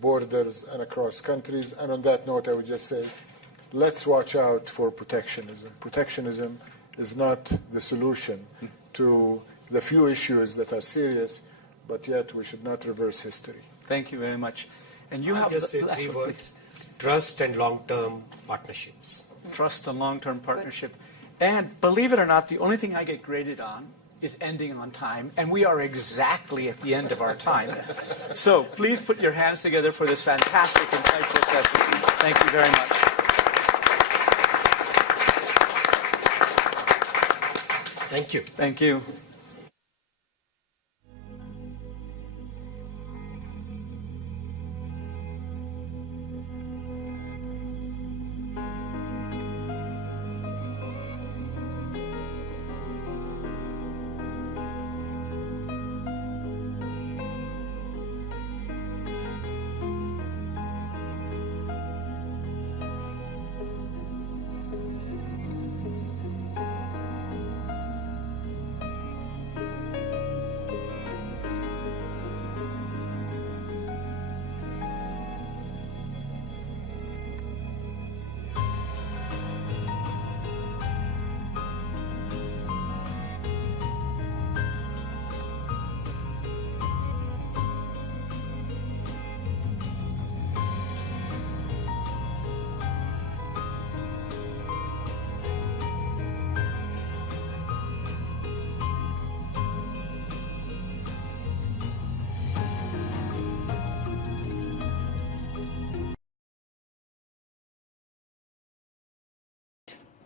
borders and across countries. And on that note, I would just say, let's watch out for protectionism. Protectionism is not the solution to the few issues that are serious, but yet we should not reverse history. Thank you very much. And you have just say three words: trust and long-term partnerships. Trust and long-term partnership. And believe it or not, the only thing I get graded on is ending on time, and we are exactly at the end of our time. So please put your hands together for this fantastic, insightful session. Thank you very much. Thank you. Thank you.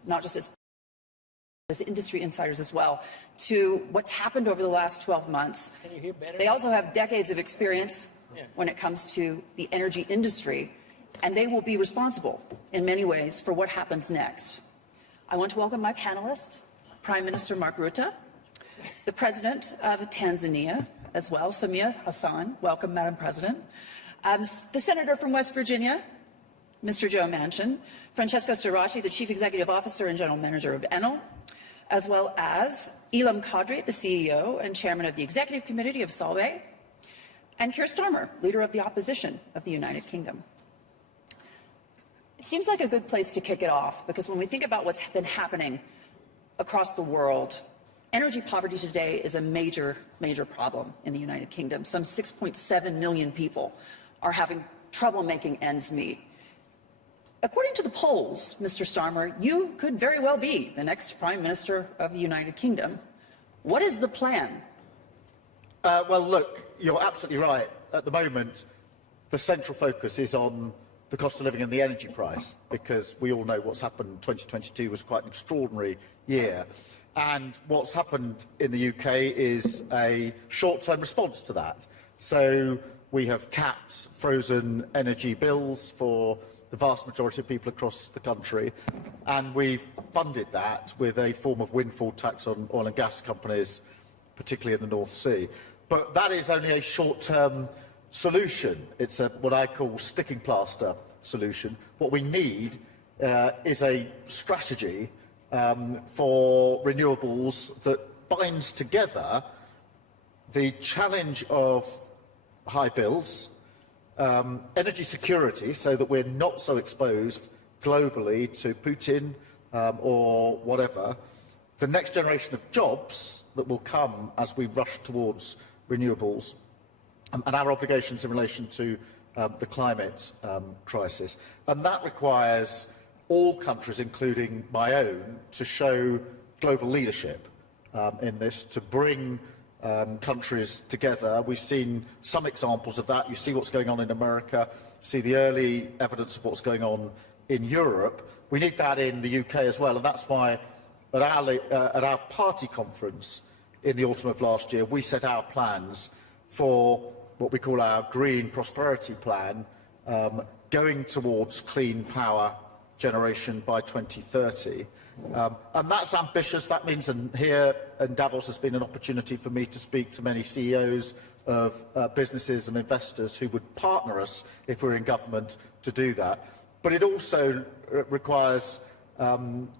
Not just as industry insiders as well, to what's happened over the last 12 months. Can you hear better? They also have decades of experience when it comes to the energy industry, and they will be responsible in many ways for what happens next. I want to welcome my panelist, Prime Minister Mark Rutte, the President of Tanzania as well, Samia Hassan. Welcome, Madam President. The Senator from West Virginia, Mr. Joe Manchin, Francesco Starace, the Chief Executive Officer and General Manager of Enel, as well as Ilham Kadri, the CEO and Chairman of the Executive Committee of Solvay, and Keir Starmer, Leader of the Opposition of the United Kingdom. It seems like a good place to kick it off, because when we think about what's been happening across the world, energy poverty today is a major, major problem in the United Kingdom. Some 6.7 million people are having trouble making ends meet. According to the polls, Mr. Starmer, you could very well be the next Prime Minister of the United Kingdom. What is the plan? Well, look, you're absolutely right. At the moment, the central focus is on the cost of living and the energy price, because we all know what's happened. 2022 was quite an extraordinary year. And what's happened in the UK is a short-term response to that. So we have capped frozen energy bills for the vast majority of people across the country, and we've funded that with a form of windfall tax on oil and gas companies, particularly in the North Sea. But that is only a short-term solution. It's what I call sticking plaster solution. What we need is a strategy for renewables that binds together the challenge of high bills, energy security, so that we're not so exposed globally to Putin or whatever, the next generation of jobs that will come as we rush towards renewables, and our obligations in relation to the climate crisis. And that requires all countries, including my own, to show global leadership in this, to bring countries together. We've seen some examples of that. You see what's going on in America, see the early evidence of what's going on in Europe. We need that in the UK as well, and that's why at our party conference in the autumn of last year, we set our plans for what we call our Green Prosperity Plan, going towards clean power generation by 2030. And that's ambitious. That means, and here in Davos has been an opportunity for me to speak to many CEOs of businesses and investors who would partner us if we're in government to do that. But it also requires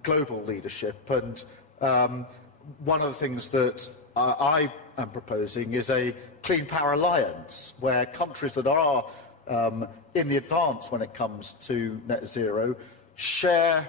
global leadership. And one of the things that I am proposing is a Clean Power Alliance, where countries that are in the advance when it comes to net zero, share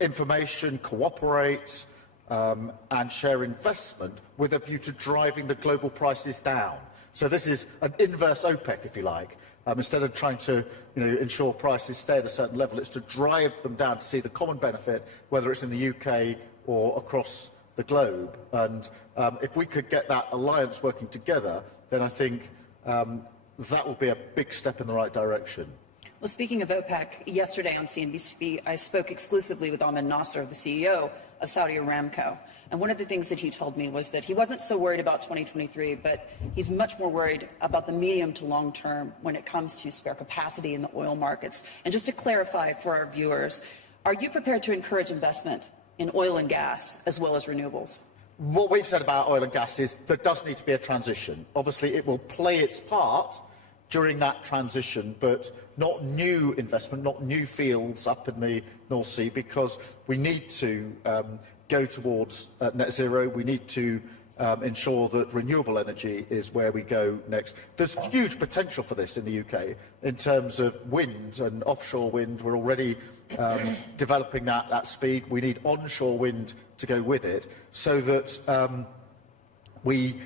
information, cooperate, and share investment with a view to driving the global prices down. So this is an inverse OPEC, if you like. Instead of trying to ensure prices stay at a certain level, it's to drive them down to see the common benefit, whether it's in the UK or across the globe. And if we could get that alliance working together, then I think that will be a big step in the right direction. Well, speaking of OPEC, yesterday on CNBC, I spoke exclusively with Ahmed Nasser, the CEO of Saudi Aramco. And one of the things that he told me was that he wasn't so worried about 2023, but he's much more worried about the medium to long term when it comes to spare capacity in the oil markets. And just to clarify for our viewers, are you prepared to encourage investment in oil and gas as well as renewables? What we've said about oil and gas is there does need to be a transition. Obviously, it will play its part during that transition, but not new investment, not new fields up in the North Sea, because we need to go towards net zero. We need to ensure that renewable energy is where we go next. There's huge potential for this in the UK in terms of wind and offshore wind. We're already developing that at speed. We need onshore wind to go with it, so that we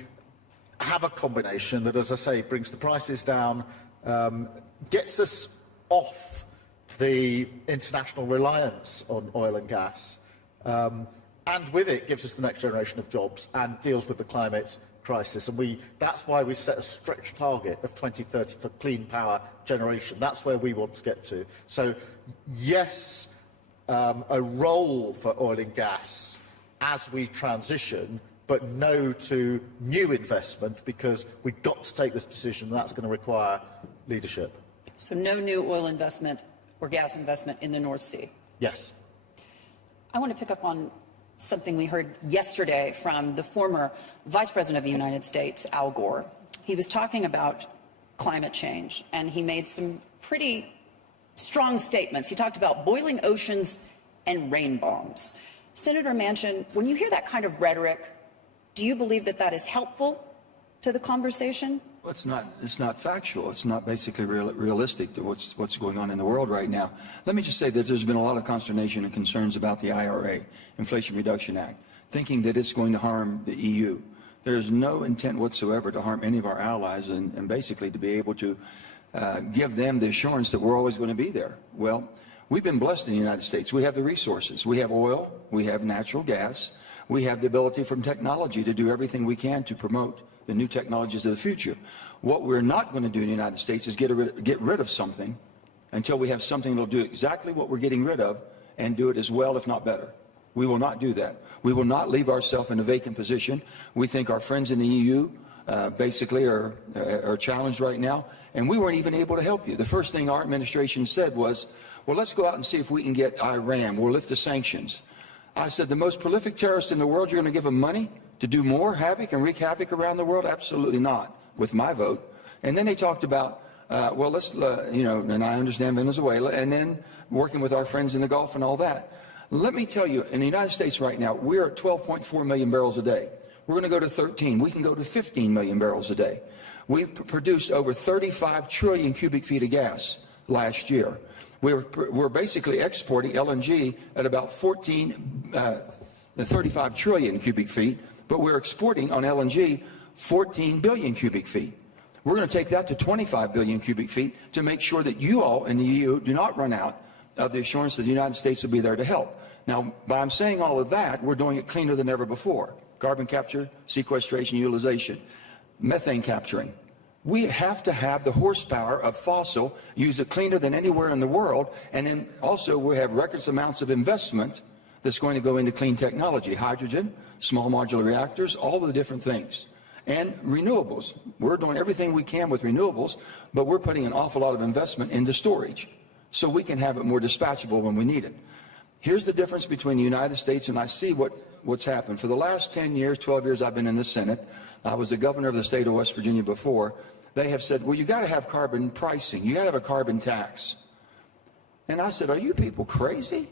have a combination that, as I say, brings the prices down, gets us off the international reliance on oil and gas, and with it gives us the next generation of jobs and deals with the climate crisis. And that's why we set a stretch target of 2030 for clean power generation. That's where we want to get to. So, yes, a role for oil and gas as we transition, but no to new investment, because we've got to take this decision, and that's going to require leadership. So no new oil investment or gas investment in the North Sea? Yes. I want to pick up on something we heard yesterday from the former Vice President of the United States, Al Gore. He was talking about climate change, and he made some pretty strong statements. He talked about boiling oceans and rain bombs. Senator Manchin, when you hear that kind of rhetoric, do you believe that that is helpful to the conversation? Well, it's not factual. It's not basically realistic to what's going on in the world right now. Let me just say that there's been a lot of consternation and concerns about the IRA, Inflation Reduction Act, thinking that it's going to harm the EU. There is no intent whatsoever to harm any of our allies, and basically to be able to give them the assurance that we're always going to be there. Well, we've been blessed in the United States. We have the resources. We have oil. We have natural gas. We have the ability from technology to do everything we can to promote the new technologies of the future. What we're not going to do in the United States is get rid of something until we have something that will do exactly what we're getting rid of and do it as well, if not better. We will not do that. We will not leave ourselves in a vacant position. We think our friends in the EU basically are challenged right now, and we weren't even able to help you. The first thing our administration said was, well, let's go out and see if we can get Iran. We'll lift the sanctions. I said, the most prolific terrorist in the world, you're going to give them money to do more havoc and wreak havoc around the world? Absolutely not, with my vote. And then they talked about, well, let's, and I understand Venezuela, and then working with our friends in the Gulf and all that. Let me tell you, in the United States right now, we're at 12.4 million barrels a day. We're going to go to 13. We can go to 15 million barrels a day. We produced over 35 trillion cubic feet of gas last year. We're basically exporting LNG at about 35 trillion cubic feet, but we're exporting on LNG 14 billion cubic feet. We're going to take that to 25 billion cubic feet to make sure that you all in the EU do not run out of the assurance that the United States will be there to help. Now, by saying all of that, we're doing it cleaner than ever before. Carbon capture, sequestration, utilization, methane capturing. We have to have the horsepower of fossil, use it cleaner than anywhere in the world, and then also we have record amounts of investment that's going to go into clean technology, hydrogen, small modular reactors, all the different things. And renewables. We're doing everything we can with renewables, but we're putting an awful lot of investment into storage so we can have it more dispatchable when we need it. Here's the difference between the United States, and I see what's happened. For the last 10 years, 12 years I've been in the Senate. I was the governor of the state of West Virginia before. They have said, well, you got to have carbon pricing. You got to have a carbon tax. And I said, are you people crazy?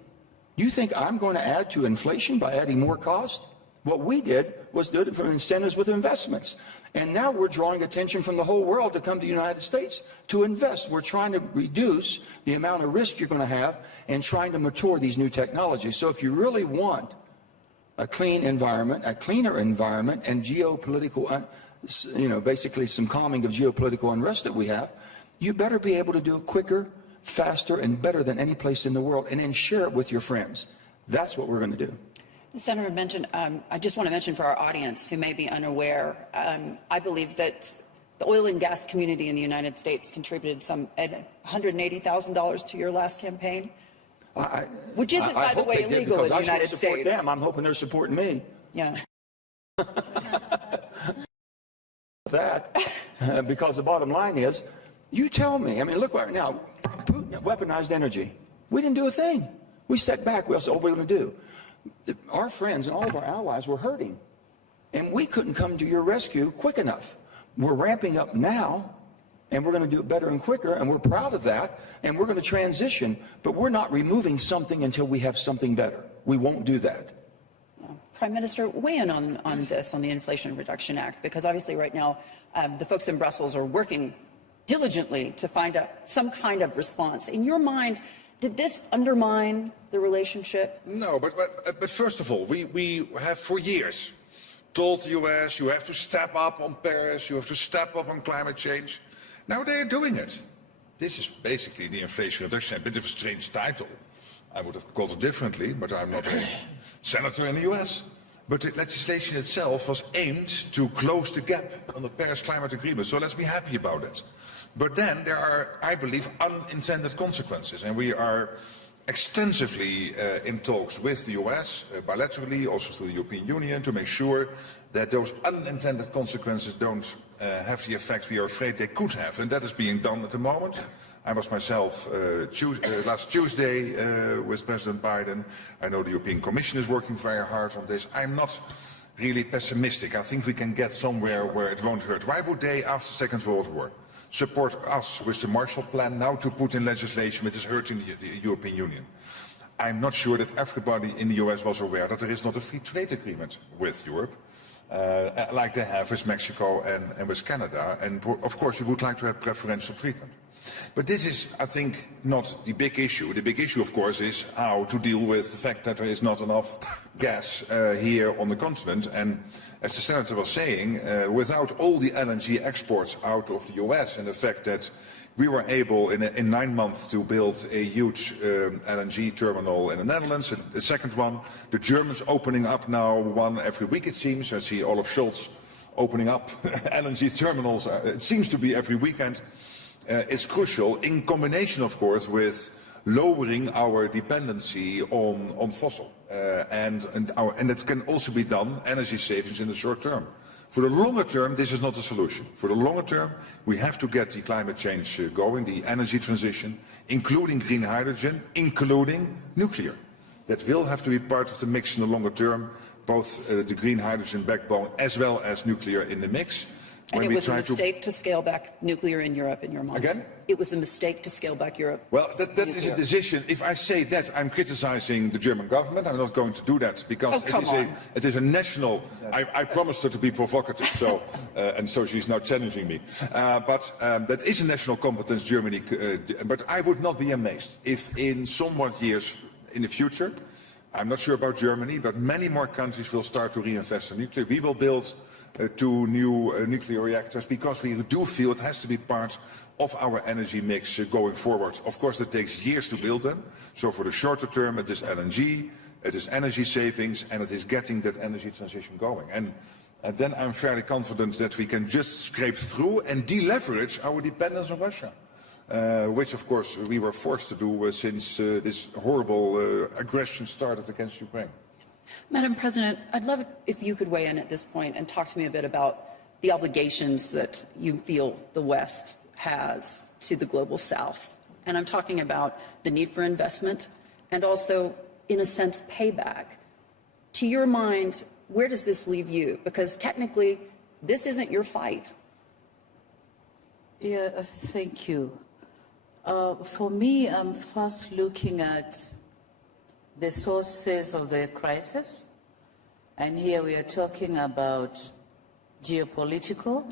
You think I'm going to add to inflation by adding more cost? What we did was do it from incentives with investments. And now we're drawing attention from the whole world to come to the United States to invest. We're trying to reduce the amount of risk you're going to have and trying to mature these new technologies. So if you really want a clean environment, a cleaner environment, and geopolitical, basically some calming of geopolitical unrest that we have, you better be able to do it quicker, faster, and better than any place in the world, and then share it with your friends. That's what we're going to do. The Senator mentioned, I just want to mention for our audience who may be unaware, I believe that the oil and gas community in the United States contributed some $180,000 to your last campaign, which isn't, by the way, illegal in the United States. Them. I'm hoping they're supporting me. Yeah. That, because the bottom line is, you tell me, I mean, look right now, Putin weaponized energy. We didn't do a thing. We sat back, we all said, what are we going to do? Our friends and all of our allies were hurting, and we couldn't come to your rescue quick enough. We're ramping up now, and we're going to do it better and quicker, and we're proud of that, and we're going to transition, but we're not removing something until we have something better. We won't do that. Prime Minister, weigh in on this, on the Inflation Reduction Act, because obviously right now the folks in Brussels are working diligently to find some kind of response. In your mind, did this undermine the relationship? No, but first of all, we have for years told the US, you have to step up on Paris, you have to step up on climate change. Now they are doing it. This is basically the Inflation Reduction, a bit of a strange title. I would have called it differently, but I'm not a senator in the US. But the legislation itself was aimed to close the gap on the Paris Climate Agreement, so let's be happy about it. But then there are, I believe, unintended consequences, and we are extensively in talks with the US, bilaterally, also through the European Union, to make sure that those unintended consequences don't have the effect we are afraid they could have, and that is being done at the moment. I was myself last Tuesday with President Biden. I know the European Commission is working very hard on this. I'm not really pessimistic. I think we can get somewhere where it won't hurt. Why would they, after the Second World War, support us with the Marshall Plan now to put in legislation which is hurting the European Union? I'm not sure that everybody in the US was aware that there is not a free trade agreement with Europe, like they have with Mexico and with Canada. And of course, we would like to have preferential treatment. But this is, I think, not the big issue. The big issue, of course, is how to deal with the fact that there is not enough gas here on the continent. And as the Senator was saying, without all the LNG exports out of the US and the fact that we were able in 9 months to build a huge LNG terminal in the Netherlands, and the second one, the Germans opening up now one every week it seems. I see Olaf Scholz opening up LNG terminals, it seems to be every weekend. It's crucial in combination, of course, with lowering our dependency on fossil. And it can also be done, energy savings in the short term. For the longer term, this is not a solution. For the longer term, we have to get the climate change going, the energy transition, including green hydrogen, including nuclear. That will have to be part of the mix in the longer term, both the green hydrogen backbone as well as nuclear in the mix. And it was a mistake to scale back nuclear in Europe, in your mind? Again? It was a mistake to scale back Europe. Well, that is a decision. If I say that, I'm criticizing the German government. I'm not going to do that because it is a national... I promised her to be provocative, so, and so she's now challenging me. But that is a national competence, Germany. But I would not be amazed if in somewhat years in the future, I'm not sure about Germany, but many more countries will start to reinvest in nuclear. We will build 2 new nuclear reactors because we do feel it has to be part of our energy mix going forward. Of course, it takes years to build them. So for the shorter term, it is LNG, it is energy savings, and it is getting that energy transition going. And then I'm fairly confident that we can just scrape through and deleverage our dependence on Russia, which, of course, we were forced to do since this horrible aggression started against Ukraine. Madam President, I'd love it if you could weigh in at this point and talk to me a bit about the obligations that you feel the West has to the global South. And I'm talking about the need for investment and also, in a sense, payback. To your mind, where does this leave you? Because technically, this isn't your fight. Yeah, thank you. For me, I'm first looking at the sources of the crisis And here we are talking about geopolitical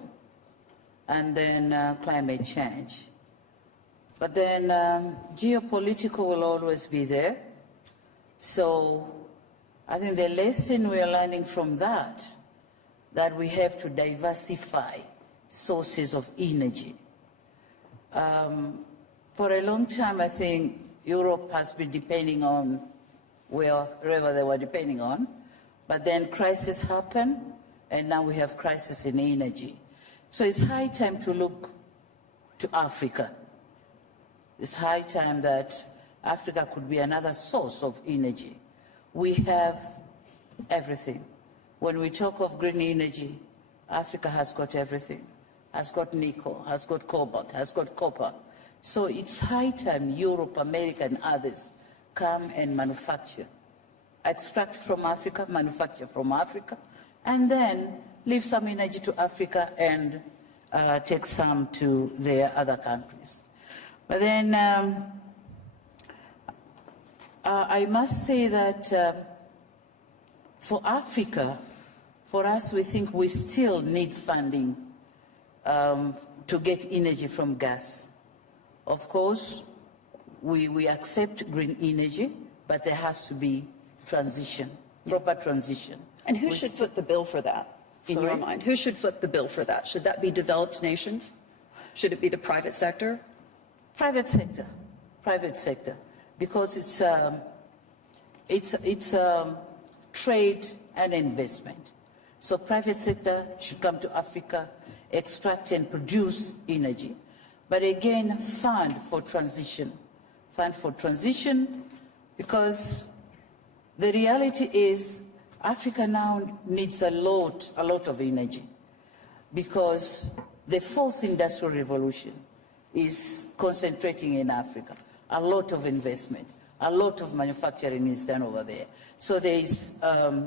and then climate change. But then geopolitical will always be there. So I think the lesson we are learning from that we have to diversify sources of energy. For a long time, I think Europe has been depending on wherever they were depending on, but then crisis happened, and now we have crisis in energy. So it's high time to look to Africa. It's high time that Africa could be another source of energy. We have everything. When we talk of green energy, Africa has got everything. Has got nickel, has got cobalt, has got copper. So it's high time Europe, America, and others come and manufacture. Extract from Africa, manufacture from Africa, and then leave some energy to Africa and take some to their other countries. But then I must say that for Africa, for us, we think we still need funding to get energy from gas. Of course, we accept green energy, but there has to be transition, proper transition. And who should foot the bill for that, in your mind? Who should foot the bill for that? Should that be developed nations? Should it be the private sector? Private sector, because it's trade and investment. So private sector should come to Africa, extract and produce energy. But again, fund for transition, because the reality is Africa now needs a lot of energy, because the fourth industrial revolution is concentrating in Africa. A lot of investment, a lot of manufacturing is done over there. So there is a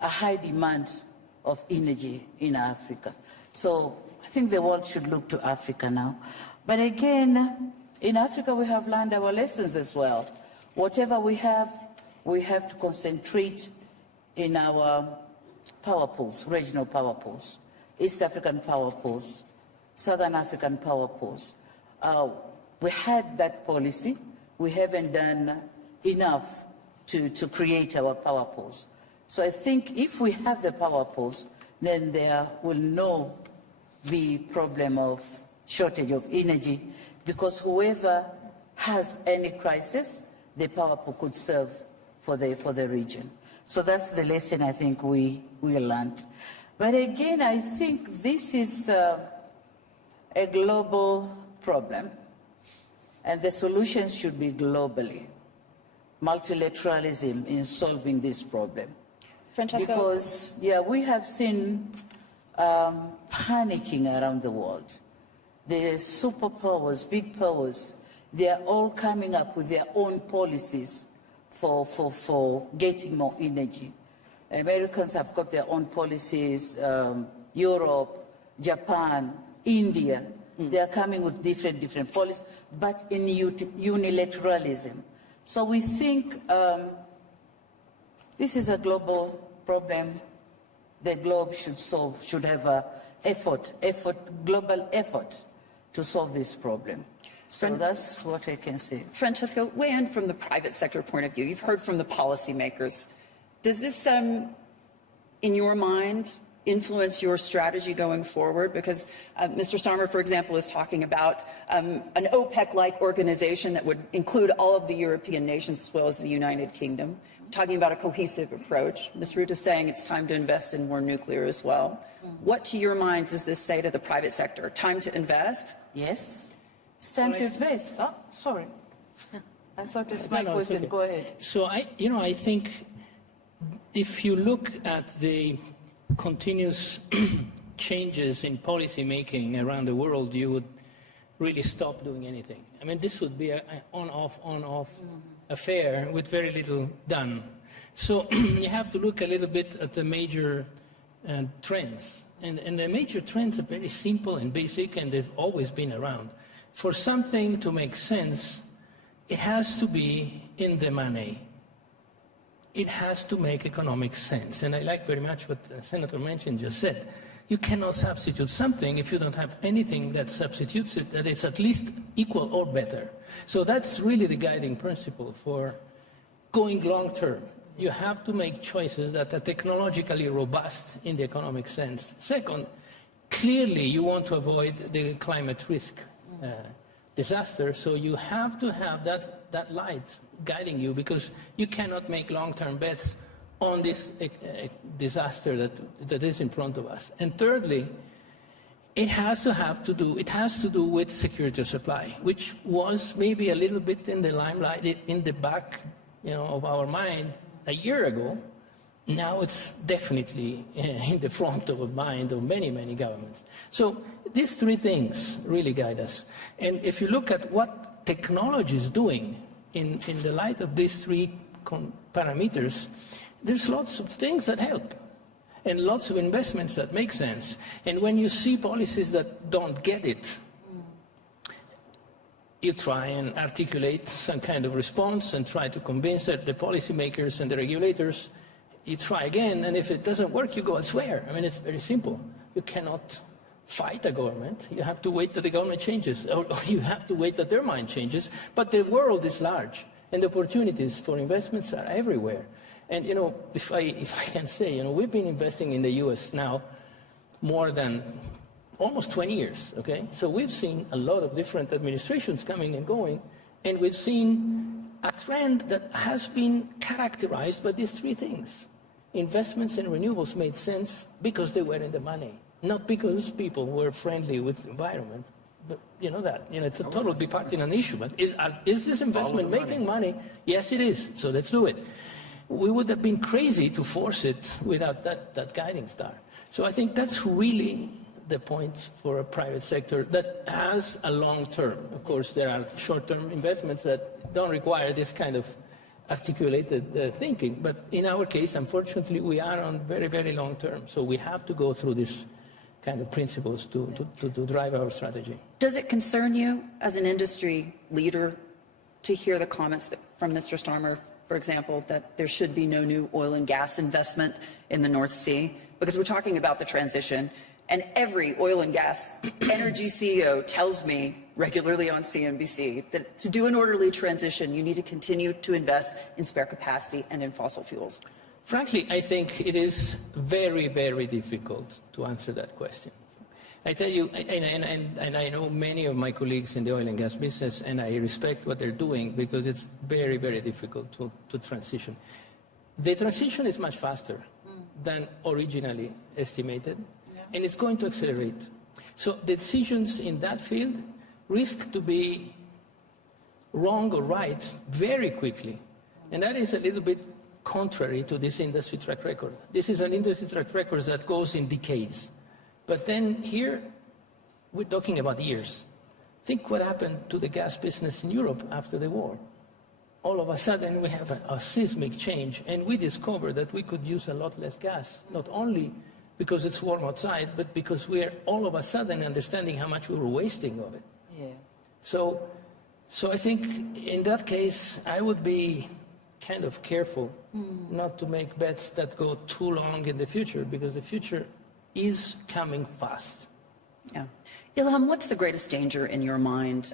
high demand of energy in Africa. So I think the world should look to Africa now. But again, in Africa we have learned our lessons as well. Whatever we have to concentrate in our power pools, regional power pools, East African power pools, Southern African power pools. We had that policy. We haven't done enough to create our power pools. So I think if we have the power pools, then there will no be problem of shortage of energy, because whoever has any crisis, the power pool could serve for the region. So that's the lesson I think we learned. But again, I think this is a global problem, and the solutions should be globally. Multilateralism in solving this problem. Francesco? Because, we have seen panicking around the world. The superpowers, big powers, they are all coming up with their own policies for getting more energy. Americans have got their own policies, Europe, Japan, India. They are coming with different policies, but in unilateralism. So we think this is a global problem. The globe should have a global effort to solve this problem. So that's what I can say. Francesco, weigh in from the private sector point of view. You've heard from the policymakers. Does this, in your mind, influence your strategy going forward? Because Mr. Starmer, for example, is talking about an OPEC-like organization that would include all of the European nations as well as the United Kingdom. We're talking about a cohesive approach. Ms. Ruth is saying it's time to invest in more nuclear as well. What, to your mind, does this say to the private sector? Time to invest? Yes. It's time to invest. Oh, sorry. I thought this mic was in. Go ahead. So I think if you look at the continuous changes in policy making around the world, you would really stop doing anything. I mean, this would be an on-off affair with very little done. So you have to look a little bit at the major trends. And the major trends are very simple and basic, and they've always been around. For something to make sense, it has to be in the money. it has to make economic sense. And I like very much what Senator Manchin just said. You cannot substitute something if you don't have anything that substitutes it, that is at least equal or better. So that's really the guiding principle for going long term. You have to make choices that are technologically robust in the economic sense. Second, clearly you want to avoid the climate risk disaster, so you have to have that light guiding you, because you cannot make long-term bets on this disaster that is in front of us. And thirdly, it has to do with security of supply, which was maybe a little bit in the limelight, in the back, of our mind a year ago. Now it's definitely in the front of the mind of many, many governments. So these three things really guide us. And if you look at what technology is doing in the light of these three parameters, there's lots of things that help and lots of investments that make sense. And when you see policies that don't get it, you try and articulate some kind of response and try to convince the policymakers and the regulators. You try again, and if it doesn't work, you go elsewhere. I mean, it's very simple. You cannot fight a government. You have to wait that the government changes, or you have to wait that their mind changes. But the world is large, and the opportunities for investments are everywhere. And, if I can say, we've been investing in the U.S. now more than almost 20 years, okay? So we've seen a lot of different administrations coming and going, and we've seen a trend that has been characterized by these three things. Investments in renewables made sense because they were in the money, not because people were friendly with the environment. But it's a total bipartisan issue. But is this investment making money? Yes, it is. So let's do it. We would have been crazy to force it without that guiding star. So I think that's really the point for a private sector that has a long term. Of course, there are short-term investments that don't require this kind of articulated thinking. But in our case, unfortunately, we are on very, very long term. So we have to go through this kind of principles to drive our strategy. Does it concern you as an industry leader to hear the comments from Mr. Starmer, for example, that there should be no new oil and gas investment in the North Sea? Because we're talking about the transition, and every oil and gas energy CEO tells me regularly on CNBC that to do an orderly transition, you need to continue to invest in spare capacity and in fossil fuels. Frankly, I think it is very, very difficult to answer that question. I tell you, and I know many of my colleagues in the oil and gas business, and I respect what they're doing because it's very, very difficult to transition. The transition is much faster than originally estimated, and it's going to accelerate. So decisions in that field risk to be wrong or right very quickly, and that is a little bit contrary to this industry track record. This is an industry track record that goes in decades. But then here, we're talking about years. Think what happened to the gas business in Europe after the war. All of a sudden, we have a seismic change, and we discovered that we could use a lot less gas, not only because it's warm outside, but because we're all of a sudden understanding how much we were wasting of it. Yeah. So I think in that case, I would be kind of careful not to make bets that go too long in the future, because the future is coming fast. Yeah. Ilham, what's the greatest danger in your mind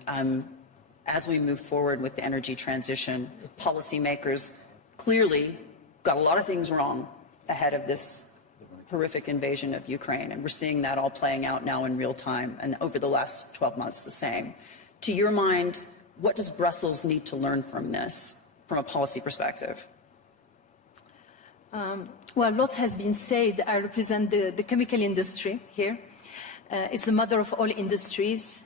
as we move forward with the energy transition? Policymakers clearly got a lot of things wrong ahead of this horrific invasion of Ukraine, and we're seeing that all playing out now in real time, and over the last 12 months the same. To your mind, what does Brussels need to learn from this, from a policy perspective? Well, a lot has been said. I represent the chemical industry here. It's the mother of all industries.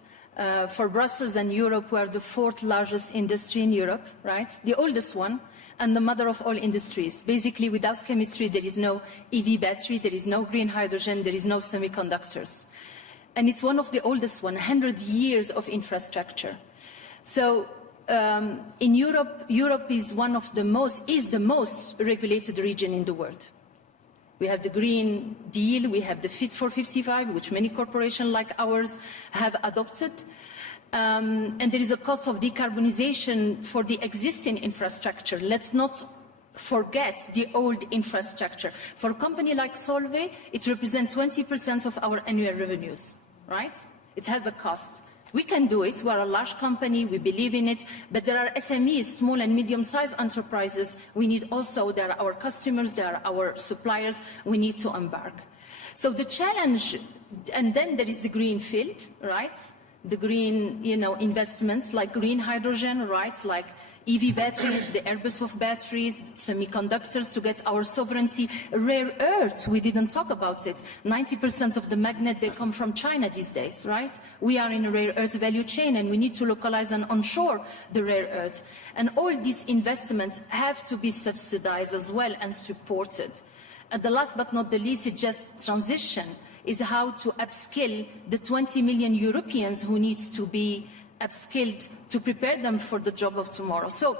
For Brussels and Europe, we are the fourth largest industry in Europe, right? The oldest one, and the mother of all industries. Basically, without chemistry, there is no EV battery, there is no green hydrogen, there is no semiconductors. And it's one of the oldest 100 years of infrastructure. So in Europe, Europe is the most regulated region in the world. We have the Green Deal, we have the Fit for 55, which many corporations like ours have adopted. And there is a cost of decarbonization for the existing infrastructure. Let's not forget the old infrastructure. For a company like Solvay, it represents 20% of our annual revenues, right? It has a cost. We can do it. We are a large company. We believe in it. But there are SMEs, small and medium-sized enterprises. We need also, there are our customers, there are our suppliers. We need to embark. So the challenge, and then there is the green field, right? The green, investments like green hydrogen, right? Like EV batteries, the Airbus of batteries, semiconductors to get our sovereignty. Rare earths, we didn't talk about it. 90% of the magnet, they come from China these days, right? We are in a rare earth value chain and we need to localize and onshore the rare earth. And all these investments have to be subsidized as well and supported. And the last but not the least is just transition, is how to upskill the 20 million Europeans who need to be upskilled to prepare them for the job of tomorrow. So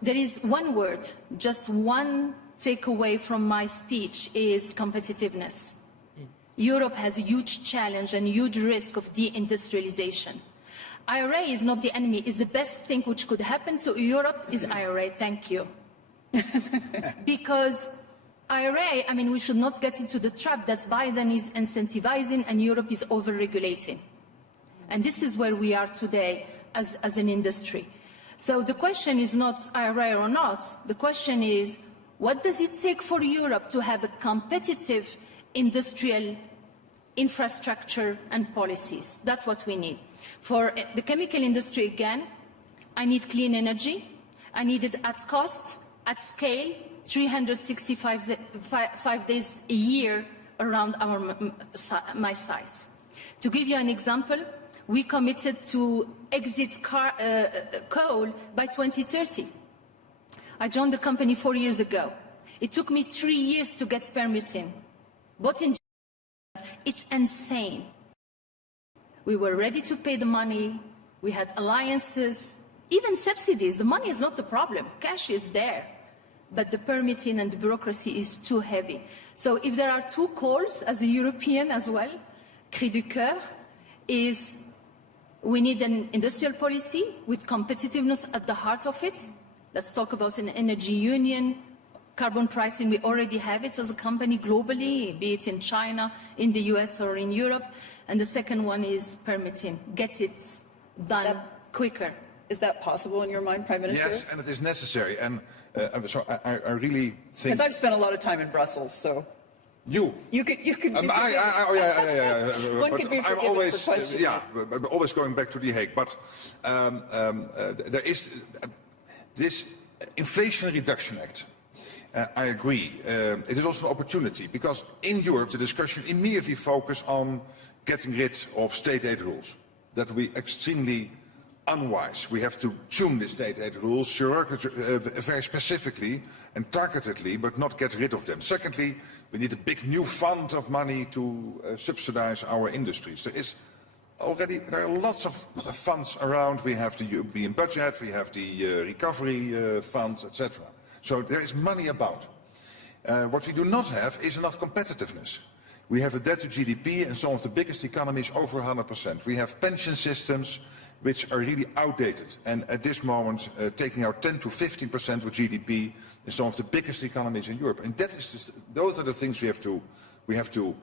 there is one word, just one takeaway from my speech is competitiveness. Europe has a huge challenge and huge risk of deindustrialization. IRA is not the enemy, it's the best thing which could happen to Europe is IRA, thank you. Because IRA, we should not get into the trap that Biden is incentivizing and Europe is over-regulating. And this is where we are today as an industry. So the question is not IRA or not. The question is, what does it take for Europe to have a competitive industrial infrastructure and policies? That's what we need. For the chemical industry, again, I need clean energy. I need it at cost, at scale, 365 days a year around my sites. To give you an example, we committed to exit coal by 2030. I joined the company 4 years ago. It took me 3 years to get permitting. But it's insane. We were ready to pay the money. We had alliances, even subsidies. The money is not the problem. Cash is there. But the permitting and the bureaucracy is too heavy. So if there are two calls as a European as well, cri du cœur, is we need an industrial policy with competitiveness at the heart of it. Let's talk about an energy union, carbon pricing. We already have it as a company globally, be it in China, in the US or in Europe. And the second one is permitting. Get it done quicker. Is that possible in your mind, Prime Minister? Yes, and it is necessary. And so I really think... Because I've spent a lot of time in Brussels, so... You could be I'm always, always going back to The Hague. But there is this Inflation Reduction Act. I agree. It is also an opportunity because in Europe the discussion immediately focused on getting rid of state aid rules. That would be extremely unwise. We have to tune the state aid rules very specifically and targetedly, but not get rid of them. Secondly, we need a big new fund of money to subsidize our industries. There are lots of funds around. We have the European budget, we have the recovery funds, etc. So there is money about. What we do not have is enough competitiveness. We have a debt to GDP in some of the biggest economies over 100%. We have pension systems which are really outdated. And at this moment, taking out 10 to 15% of GDP in some of the biggest economies in Europe. And those are the things we have to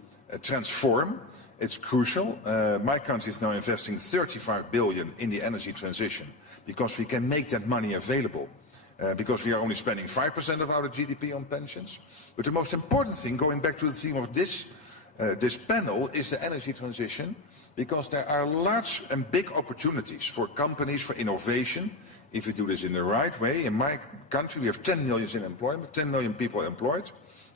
transform. It's crucial. My country is now investing 35 billion in the energy transition because we can make that money available. Because we are only spending 5% of our GDP on pensions. But the most important thing, going back to the theme of this panel, is the energy transition, because there are large and big opportunities for companies, for innovation, if we do this in the right way. In my country, we have 10 million in employment, 10 million people employed.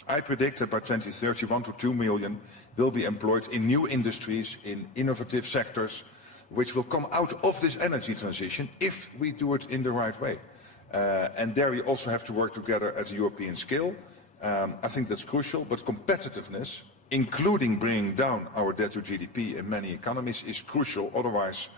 I predict that by 2030, 1 to 2 million will be employed in new industries, in innovative sectors, which will come out of this energy transition if we do it in the right way. And there we also have to work together at a European scale. I think that's crucial, but competitiveness, including bringing down our debt to GDP in many economies, is crucial. Otherwise,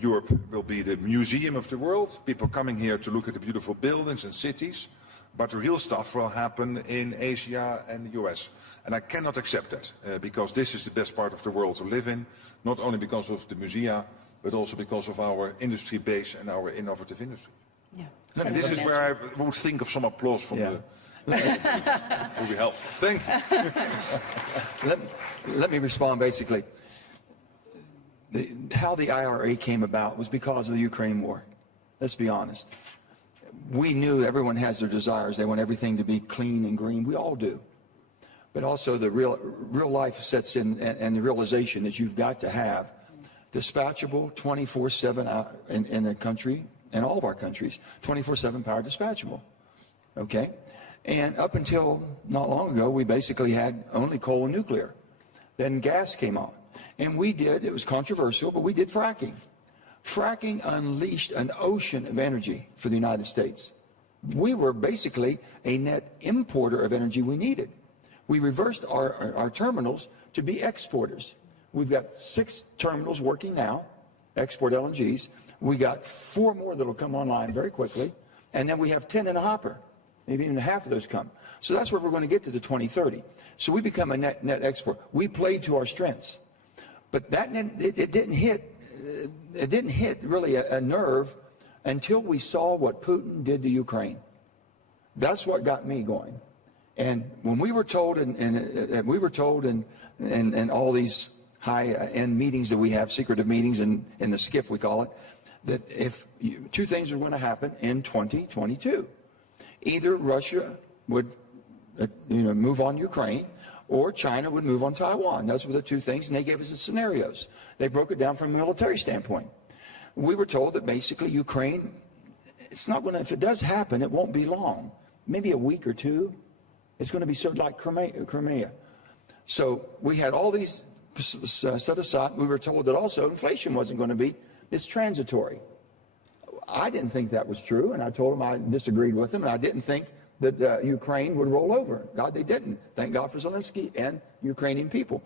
Europe will be the museum of the world, people coming here to look at the beautiful buildings and cities, but the real stuff will happen in Asia and the US. And I cannot accept that, because this is the best part of the world to live in, not only because of the musea, but also because of our industry base and our innovative industry. Yeah. This is where I would think of some applause from the... Would be helpful. Thank you. Let me respond basically. How the IRA came about was because of the Ukraine war. Let's be honest. We knew everyone has their desires. They want everything to be clean and green. We all do. But also the real life sets in, and the realization that you've got to have dispatchable 24/7 in a country, in all of our countries, 24/7 power dispatchable. Okay? And up until not long ago, we basically had only coal and nuclear. Then gas came on. And it was controversial, but we did fracking. Fracking unleashed an ocean of energy for the United States. We were basically a net importer of energy we needed. We reversed our terminals to be exporters. We've got 6 terminals working now, export LNGs. We got 4 more that will come online very quickly. And then we have 10 in a hopper. Maybe even half of those come. So that's where we're going to get to the 2030. So we become a net export. We played to our strengths. But it didn't hit really a nerve until we saw what Putin did to Ukraine. That's what got me going. And when we were told, and all these high-end meetings that we have, secretive meetings in the SCIF we call it, that if 2 things are going to happen in 2022. Either Russia would move on Ukraine, or China would move on Taiwan. Those were the 2 things, and they gave us the scenarios. They broke it down from a military standpoint. We were told that basically Ukraine, it's not going to, if it does happen, it won't be long. Maybe a week or 2. It's going to be sort of like Crimea. So we had all these set aside. We were told that also inflation wasn't going to be, it's transitory. I didn't think that was true, and I told him I disagreed with him, and I didn't think that Ukraine would roll over. God, they didn't. Thank God for Zelensky and Ukrainian people.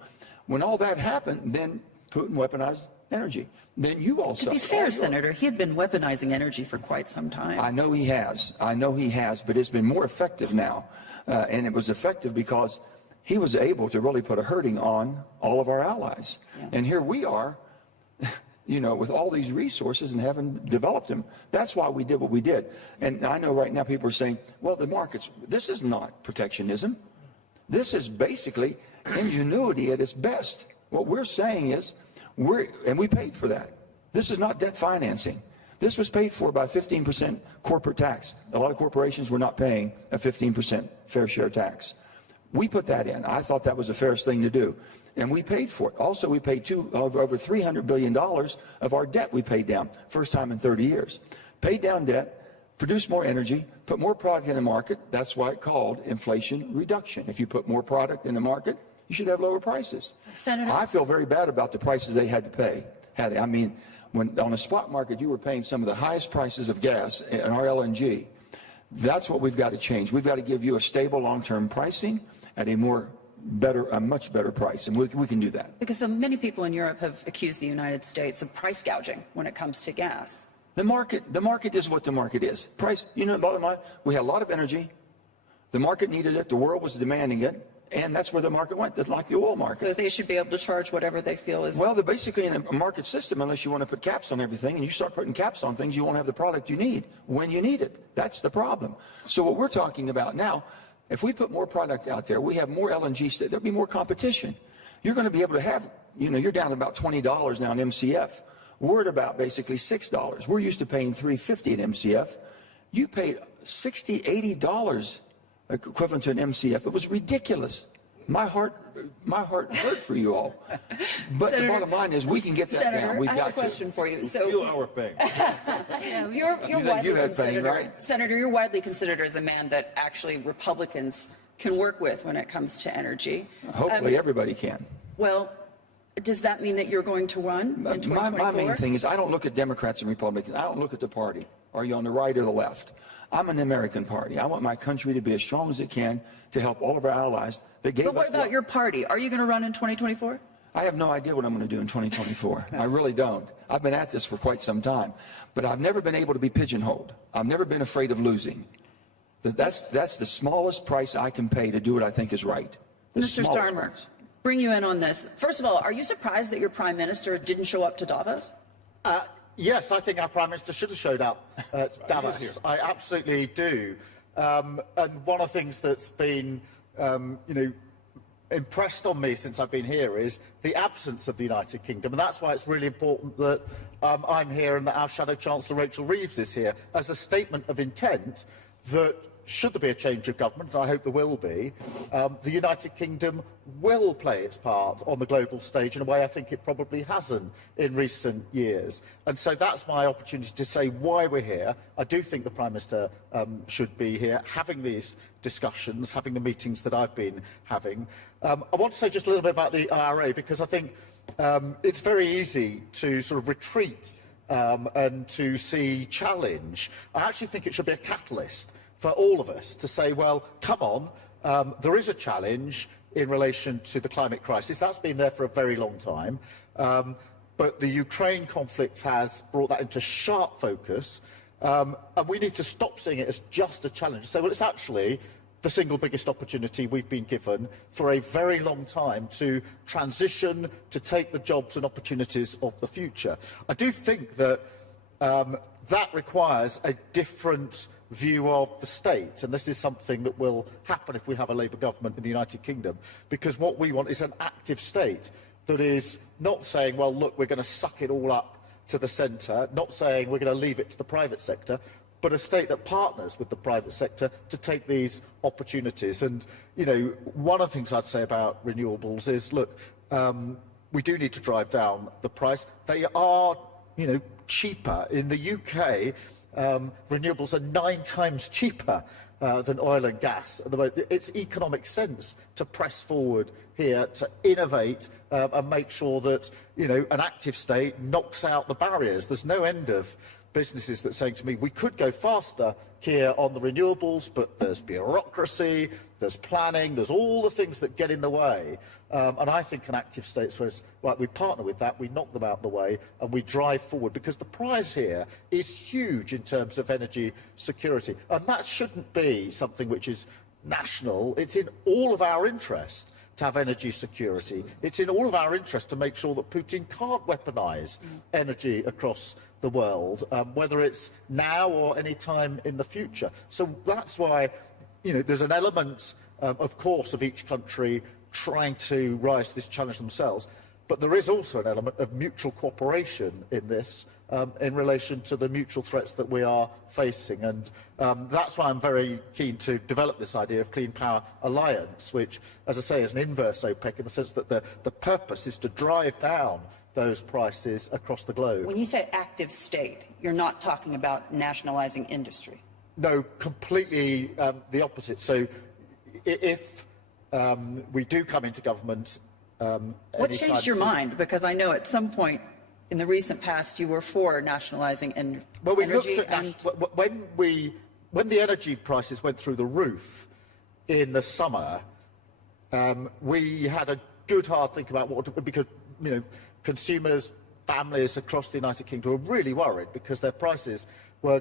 When all that happened, then Putin weaponized energy. Then you also... To be fair, Senator, he had been weaponizing energy for quite some time. I know he has, but it's been more effective now. And it was effective because he was able to really put a hurting on all of our allies. Yeah. And here we are, with all these resources and haven't developed them. That's why we did what we did. And I know right now people are saying, well, the markets, this is not protectionism. This is basically ingenuity at its best. What we're saying is, and we paid for that. This is not debt financing. This was paid for by 15% corporate tax. A lot of corporations were not paying a 15% fair share tax. We put that in. I thought that was the fairest thing to do. And we paid for it. Also, we paid over $300 billion of our debt we paid down. First time in 30 years. Paid down debt, produced more energy, put more product in the market. That's why it's called inflation reduction. If you put more product in the market, you should have lower prices. Senator, I feel very bad about the prices they had to pay. When on the spot market, you were paying some of the highest prices of gas in our LNG. That's what we've got to change. We've got to give you a stable long-term pricing at a much better price, and we can do that. Because so many people in Europe have accused the United States of price gouging when it comes to gas. The market is what the market is. Price, bottom line, we had a lot of energy. The market needed it. The world was demanding it. And that's where the market went, like the oil market. So they should be able to charge whatever they feel is... Well, they're basically in a market system unless you want to put caps on everything. And you start putting caps on things, you won't have the product you need when you need it. That's the problem. So what we're talking about now, if we put more product out there, we have more LNG, there'll be more competition. You're going to be able to have, you're down to about $20 now in MCF. We're at about basically $6. We're used to paying $3.50 at MCF. You paid $60, $80 equivalent to an MCF. It was ridiculous. My heart hurt for you all. But Senator, the bottom line is we can get that down. We've got to. I have a question for you. So, feel our pain. You're widely considered, right? Senator, you're widely considered as a man that actually Republicans can work with when it comes to energy. Hopefully everybody can. Well, does that mean that you're going to run in 2024? My main thing is I don't look at Democrats and Republicans. I don't look at the party. Are you on the right or the left? I'm an American party. I want my country to be as strong as it can to help all of our allies that gave us... But what about your party? Are you going to run in 2024? I have no idea what I'm going to do in 2024. I really don't. I've been at this for quite some time. But I've never been able to be pigeonholed. I've never been afraid of losing. That's the smallest price I can pay to do what I think is right. Mr. Starmer, bring you in on this. First of all, are you surprised that your prime minister didn't show up to Davos? Yes, I think our Prime Minister should have showed up at Davos. I absolutely do. And one of the things that's been, impressed on me since I've been here is the absence of the United Kingdom. And that's why it's really important that I'm here and that our Shadow Chancellor Rachel Reeves is here as a statement of intent that should there be a change of government, and I hope there will be, the United Kingdom will play its part on the global stage in a way I think it probably hasn't in recent years. And so that's my opportunity to say why we're here. I do think the Prime Minister should be here, having these discussions, having the meetings that I've been having. I want to say just a little bit about the IRA, because I think it's very easy to sort of retreat and to see challenge. I actually think it should be a catalyst for all of us to say, well, come on, there is a challenge in relation to the climate crisis. That's been there for a very long time. But the Ukraine conflict has brought that into sharp focus. And we need to stop seeing it as just a challenge. So, well, it's actually the single biggest opportunity we've been given for a very long time to transition, to take the jobs and opportunities of the future. I do think that that requires a different view of the state, and this is something that will happen if we have a Labour government in the United Kingdom, because what we want is an active state that is not saying, well, look, we're going to suck it all up to the centre, not saying we're going to leave it to the private sector, but a state that partners with the private sector to take these opportunities. And, one of the things I'd say about renewables is, look, we do need to drive down the price. They are, cheaper. In the UK, renewables are 9 times cheaper than oil and gas at the moment. It's economic sense to press forward here, to innovate and make sure that, an active state knocks out the barriers. There's no end of businesses that are saying to me, we could go faster here on the renewables, but there's bureaucracy, there's planning, there's all the things that get in the way. And I think an active state says, right, we partner with that, we knock them out of the way, and we drive forward, because the prize here is huge in terms of energy security. And that shouldn't be something which is national. It's in all of our interest to have energy security. It's in all of our interest to make sure that Putin can't weaponise energy across the world, whether it's now or any time in the future. So that's why, there's an element, of course, of each country trying to rise to this challenge themselves, but there is also an element of mutual cooperation in this, in relation to the mutual threats that we are facing. And that's why I'm very keen to develop this idea of Clean Power Alliance, which, as I say, is an inverse OPEC in the sense that the purpose is to drive down those prices across the globe. When you say active state, you're not talking about nationalising industry. No, completely the opposite. So if we do come into government... what changed your mind? Because I know at some point in the recent past you were for nationalising energy. Well, we looked at when the energy prices went through the roof in the summer, we had a good hard think about what to, because consumers, families across the United Kingdom were really worried because their prices were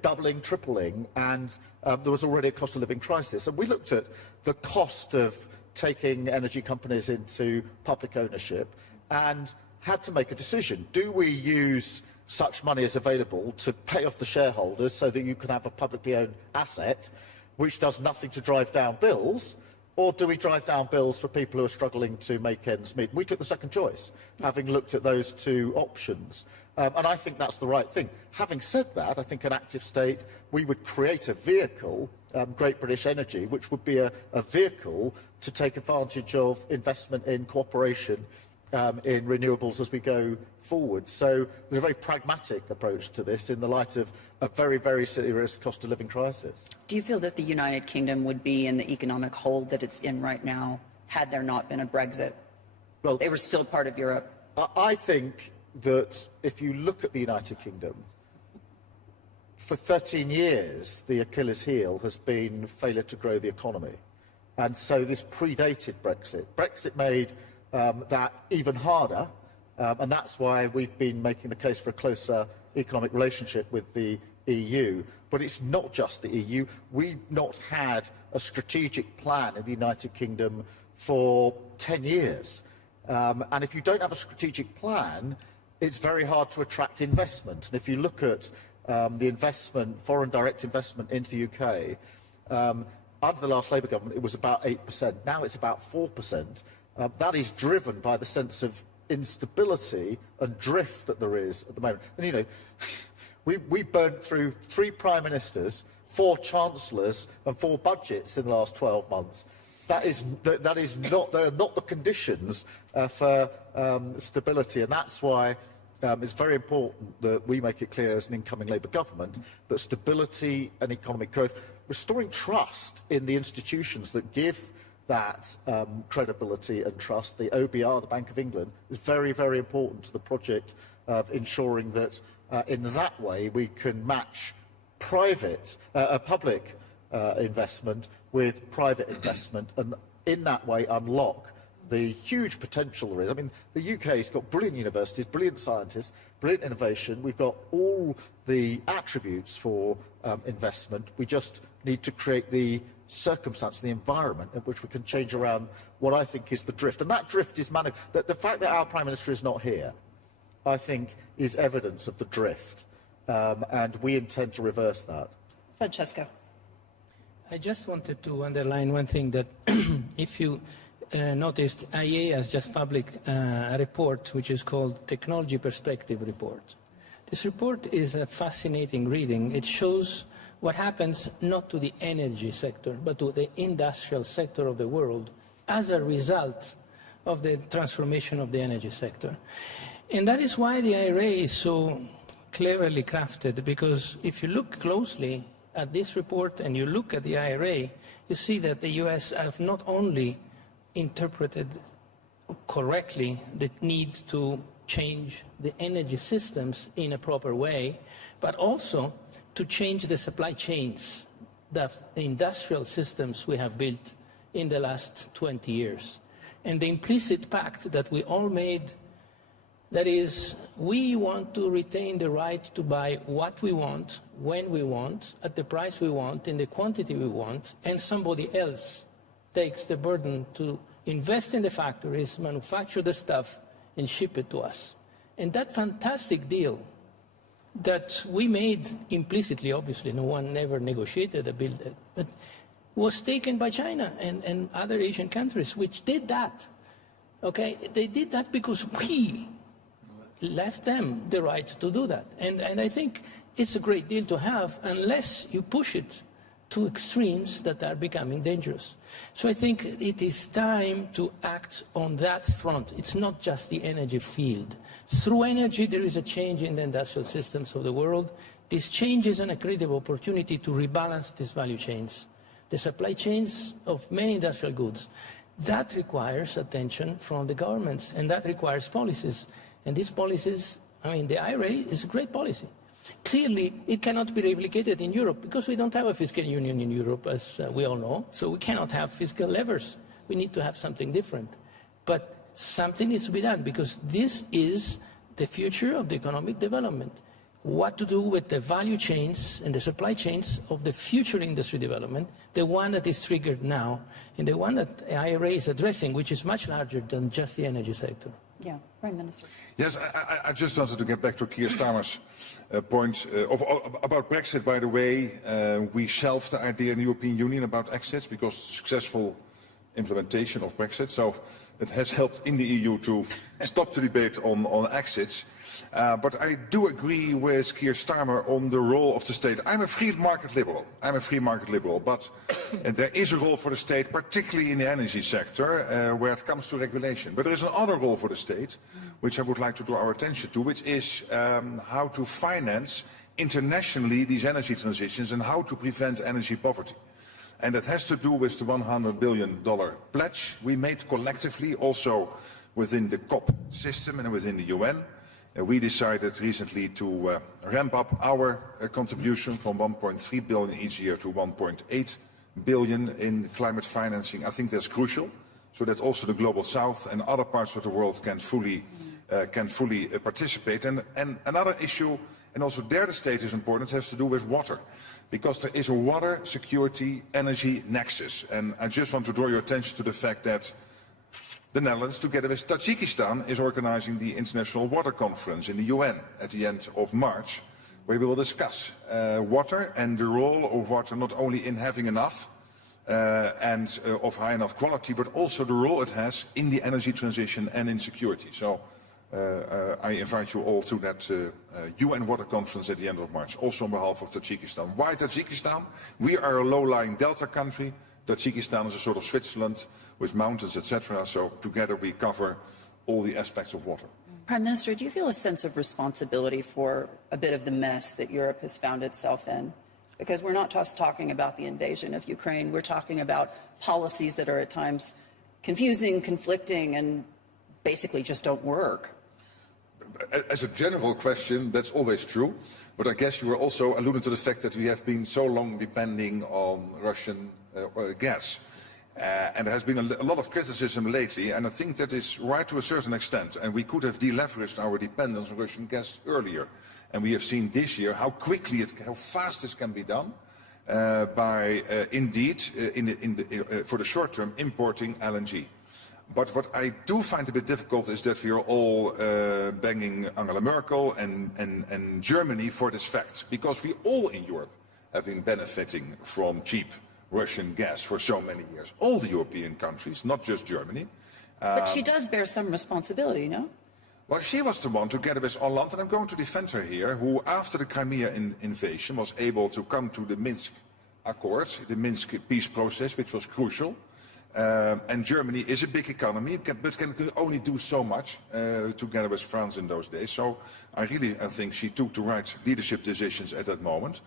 doubling, tripling, and there was already a cost of living crisis. And we looked at the cost of taking energy companies into public ownership and had to make a decision. Do we use such money as available to pay off the shareholders so that you can have a publicly owned asset which does nothing to drive down bills, or do we drive down bills for people who are struggling to make ends meet? We took the second choice, having looked at those two options. And I think that's the right thing. Having said that, I think an active state, we would create a vehicle, Great British Energy, which would be a vehicle to take advantage of investment in cooperation in renewables as we go forward. So there's a very pragmatic approach to this in the light of a very, very serious cost of living crisis. Do you feel that the United Kingdom would be in the economic hole that it's in right now had there not been a Brexit? Well, they were still part of Europe. I think that if you look at the United Kingdom, for 13 years, the Achilles heel has been failure to grow the economy. And so this predated Brexit. Brexit made that even harder, and that's why we've been making the case for a closer economic relationship with the EU. But it's not just the EU. We've not had a strategic plan in the United Kingdom for 10 years. And if you don't have a strategic plan, it's very hard to attract investment. And if you look at the investment, foreign direct investment into the UK, under the last Labour government, it was about 8%. Now it's about 4%. That is driven by the sense of instability and drift that there is at the moment. And, you know, we burnt through 3 prime ministers, 4 chancellors and 4 budgets in the last 12 months. They're not the conditions for stability, and that's why it's very important that we make it clear as an incoming Labour government that stability and economic growth, restoring trust in the institutions that give that credibility and trust, the OBR, the Bank of England, is very, very important to the project of ensuring that in that way we can match public investment with private investment, and in that way unlock the huge potential there is. I mean, the UK's got brilliant universities, brilliant scientists, brilliant innovation. We've got all the attributes for investment. We just need to create the circumstance, the environment in which we can change around what I think is the drift. And that drift is managed. The fact that our Prime Minister is not here, I think, is evidence of the drift. And we intend to reverse that. Francesco. I just wanted to underline one thing, that if you noticed, IEA has just published a report which is called Technology Perspective Report. This report is a fascinating reading. It shows what happens not to the energy sector, but to the industrial sector of the world as a result of the transformation of the energy sector. And that is why the IRA is so cleverly crafted, because if you look closely at this report and you look at the IRA, you see that the US have not only interpreted correctly the need to change the energy systems in a proper way, but also to change the supply chains, the industrial systems we have built in the last 20 years. And the implicit pact that we all made, that is, we want to retain the right to buy what we want, when we want, at the price we want, in the quantity we want, and somebody else takes the burden to invest in the factories, manufacture the stuff, and ship it to us. And that fantastic deal that we made implicitly, obviously, no one ever negotiated a bill, but was taken by China and other Asian countries, which did that. Okay? They did that because we left them the right to do that. And I think it's a great deal to have, unless you push it to extremes that are becoming dangerous. So I think it is time to act on that front. It's not just the energy field. Through energy, there is a change in the industrial systems of the world. This change is an accretive opportunity to rebalance these value chains, the supply chains of many industrial goods. That requires attention from the governments, and that requires policies. And these policies, I mean, the IRA is a great policy. Clearly, it cannot be replicated in Europe because we don't have a fiscal union in Europe, as we all know. So we cannot have fiscal levers. We need to have something different. But something needs to be done because this is the future of the economic development. What to do with the value chains and the supply chains of the future industry development, the one that is triggered now, and the one that the IRA is addressing, which is much larger than just the energy sector. Yeah, Prime Minister. Yes, I just wanted to get back to Keir Starmer's point about Brexit. By the way, we shelved the idea in the European Union about exits because successful implementation of Brexit. So it has helped in the EU to stop the debate on exits. But I do agree with Keir Starmer on the role of the state. I'm a free market liberal. But there is a role for the state, particularly in the energy sector, where it comes to regulation. But there is another role for the state, which I would like to draw our attention to, which is how to finance internationally these energy transitions and how to prevent energy poverty. And that has to do with the $100 billion pledge we made collectively, also within the COP system and within the UN. We decided recently to ramp up our contribution from 1.3 billion each year to 1.8 billion in climate financing. I think that's crucial, so that also the Global South and other parts of the world can fully participate. And another issue, and also there the state is important, has to do with water, because there is a water security energy nexus. And I just want to draw your attention to the fact that The Netherlands, together with Tajikistan, is organizing the International Water Conference in the UN at the end of March, where we will discuss water and the role of water not only in having enough and of high enough quality, but also the role it has in the energy transition and in security. So I invite you all to that UN Water Conference at the end of March, also on behalf of Tajikistan. Why Tajikistan? We are a low-lying delta country. Tajikistan is a sort of Switzerland with mountains, etc. So together we cover all the aspects of water. Prime Minister, do you feel a sense of responsibility for a bit of the mess that Europe has found itself in? Because we're not just talking about the invasion of Ukraine. We're talking about policies that are at times confusing, conflicting, and basically just don't work. As a general question, that's always true. But I guess you were also alluding to the fact that we have been so long depending on Russian gas. And there has been a lot of criticism lately, and I think that is right to a certain extent. And we could have deleveraged our dependence on Russian gas earlier. And we have seen this year how quickly, how fast this can be done by indeed, for the short term, importing LNG. But what I do find a bit difficult is that we are all banging Angela Merkel and Germany for this fact, because we all in Europe have been benefiting from cheap Russian gas for so many years. All the European countries, not just Germany. But she does bear some responsibility, no? Well, she was the one, together with Hollande, and I'm going to defend her here, who after the Crimea invasion was able to come to the Minsk Accords, the Minsk peace process, which was crucial. And Germany is a big economy, but can only do so much together with France in those days. So I think she took the right leadership decisions at that moment.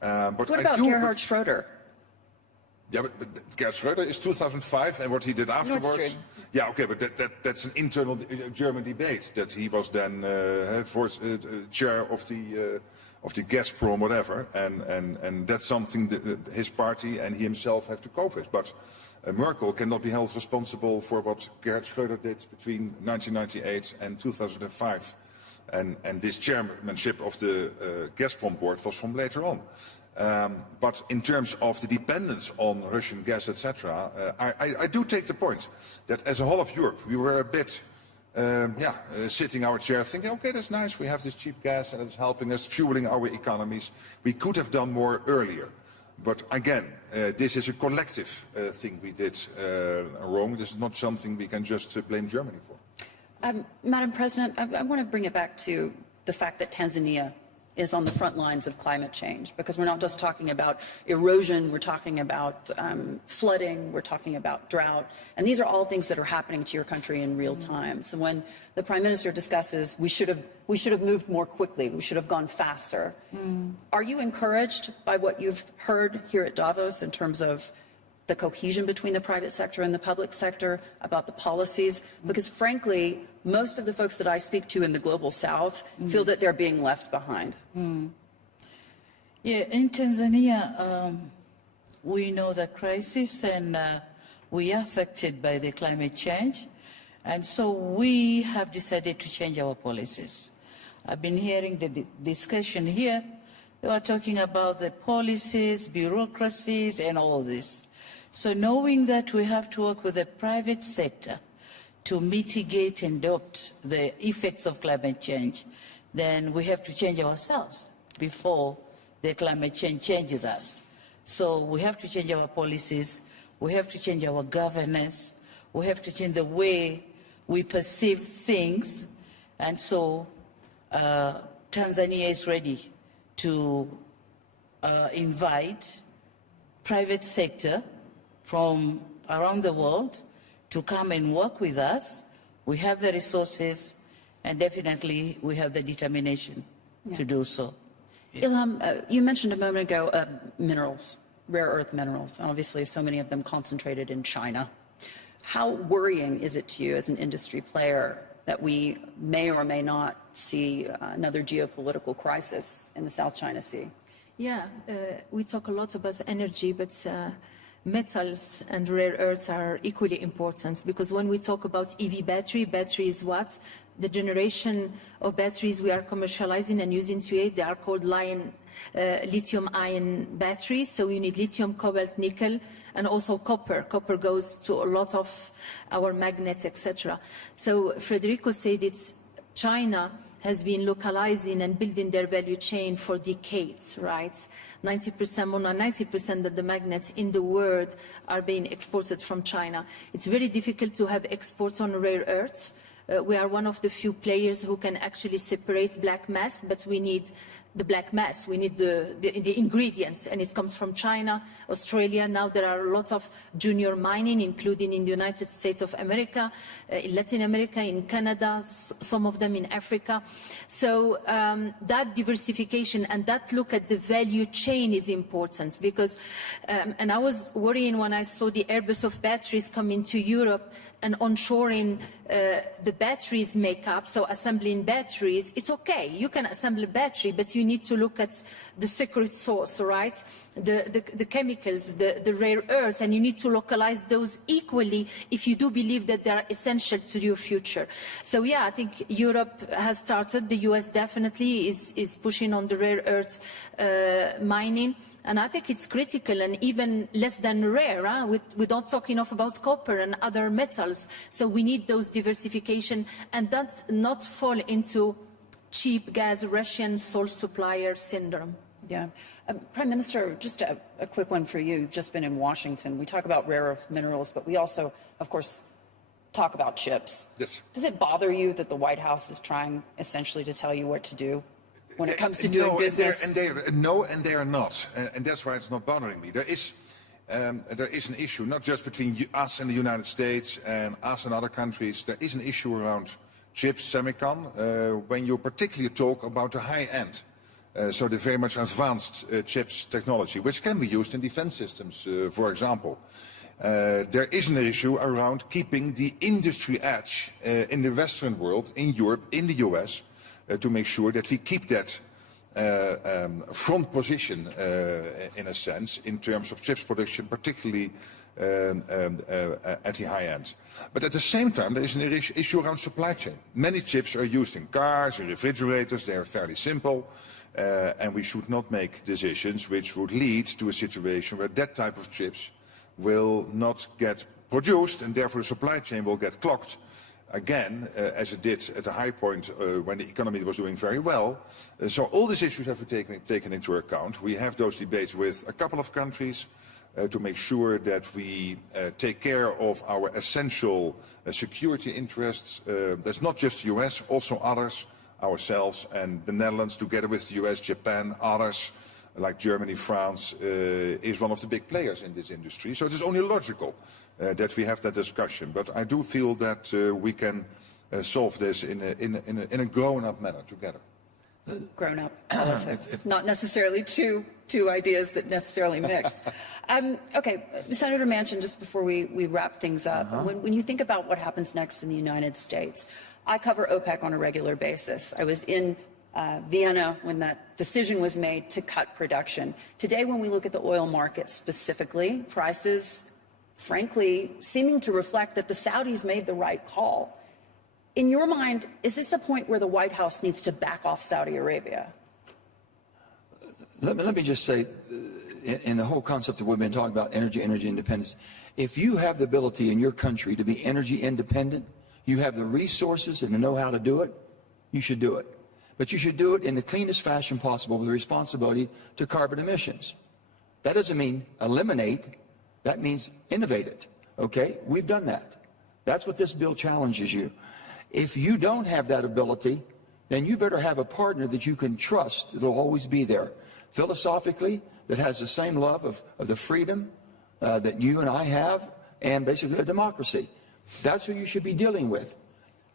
But what about Gerhard Schröder? Yeah, but Gerhard Schröder is 2005, and what he did afterwards. Yeah, okay, but that's an internal German debate. That he was then chair of the Gazprom, whatever, and that's something that his party and he himself have to cope with. But Merkel cannot be held responsible for what Gerhard Schröder did between 1998 and 2005, and this chairmanship of the Gazprom board was from later on. But in terms of the dependence on Russian gas, etc., I do take the point that as a whole of Europe, we were a bit, sitting our chair thinking, okay, that's nice, we have this cheap gas and it's helping us, fueling our economies. We could have done more earlier. But again, this is a collective thing we did wrong. This is not something we can just blame Germany for. Madam President, I want to bring it back to the fact that Tanzania is on the front lines of climate change, because we're not just talking about erosion, we're talking about flooding, we're talking about drought, and these are all things that are happening to your country in real time. So when the Prime Minister discusses we should have moved more quickly, we should have gone faster, are you encouraged by what you've heard here at Davos in terms of the cohesion between the private sector and the public sector, about the policies? Because frankly, most of the folks that I speak to in the global south feel that they're being left behind. Yeah, in Tanzania, we know the crisis, and we are affected by the climate change. And so we have decided to change our policies. I've been hearing the discussion here. They were talking about the policies, bureaucracies, and all this. So knowing that we have to work with the private sector to mitigate and adopt the effects of climate change, then we have to change ourselves before the climate change changes us. So we have to change our policies, we have to change our governance, we have to change the way we perceive things, and so Tanzania is ready to invite private sector from around the world to come and work with us. We have the resources, and definitely we have the determination to do so. Ilham, you mentioned a moment ago minerals, rare earth minerals, obviously so many of them concentrated in China. How worrying is it to you as an industry player that we may or may not see another geopolitical crisis in the South China Sea? Yeah, we talk a lot about energy, but metals and rare earths are equally important, because when we talk about EV battery is what? The generation of batteries we are commercializing and using today, they are called lithium-ion batteries. So you need lithium, cobalt, nickel, and also copper. Copper goes to a lot of our magnets, etc. So Federico said it's China has been localizing and building their value chain for decades, right? 90%, more than 90% of the magnets in the world are being exported from China. It's very difficult to have exports on rare earths. We are one of the few players who can actually separate black mass, but we need the black mass. We need the ingredients, and it comes from China, Australia. Now there are a lot of junior mining, including in the United States of America, in Latin America, in Canada, some of them in Africa. So that diversification and that look at the value chain is important, because, and I was worrying when I saw the Airbus of batteries come into Europe and onshoring the batteries makeup, so assembling batteries. It's okay, you can assemble a battery, but you need to look at the secret source, right? The chemicals, the rare earths, and you need to localize those equally if you do believe that they are essential to your future. So yeah, I think Europe has started, the US definitely is pushing on the rare earth mining. And I think it's critical, and even less than rare. Huh? We don't talk enough about copper and other metals. So we need those diversification, and that's not fall into cheap gas, Russian sole supplier syndrome. Yeah. Prime Minister, just a quick one for you. You've just been in Washington. We talk about rare earth minerals, but we also, of course, talk about chips. Yes. Does it bother you that the White House is trying essentially to tell you what to do when it comes to doing business? No, and they are not. And that's why it's not bothering me. There is an issue, not just between us and the United States and us and other countries. There is an issue around chips, semicon, when you particularly talk about the high end. So the very much advanced chips technology, which can be used in defense systems, for example. There is an issue around keeping the industry edge in the Western world, in Europe, in the US, to make sure that we keep that front position, in a sense, in terms of chips production, particularly at the high end. But at the same time, there is an issue around supply chain. Many chips are used in cars, in refrigerators. They are fairly simple. And we should not make decisions which would lead to a situation where that type of chips will not get produced, and therefore the supply chain will get clogged again, as it did at a high point when the economy was doing very well. So all these issues have to be taken into account. We have those debates with a couple of countries to make sure that we take care of our essential security interests. That's not just the US, also others, ourselves and the Netherlands, together with the US, Japan, others, like Germany, France, is one of the big players in this industry. So it is only logical that we have that discussion. But I do feel that we can solve this in a grown-up manner together. Grown-up politics, not necessarily two ideas that necessarily mix. Okay, Senator Manchin, just before we wrap things up, when you think about what happens next in the United States, I cover OPEC on a regular basis. I was in Vienna when that decision was made to cut production. Today, when we look at the oil market specifically, prices, frankly, seeming to reflect that the Saudis made the right call. In your mind, is this a point where the White House needs to back off Saudi Arabia? Let me just say, in the whole concept that we've been talking about, energy independence, if you have the ability in your country to be energy independent, you have the resources and the know-how to do it, you should do it. But you should do it in the cleanest fashion possible with responsibility to carbon emissions. That doesn't mean eliminate, that means innovate it, okay? We've done that. That's what this bill challenges you. If you don't have that ability, then you better have a partner that you can trust that'll always be there. Philosophically, that has the same love of the freedom that you and I have, and basically a democracy. That's who you should be dealing with.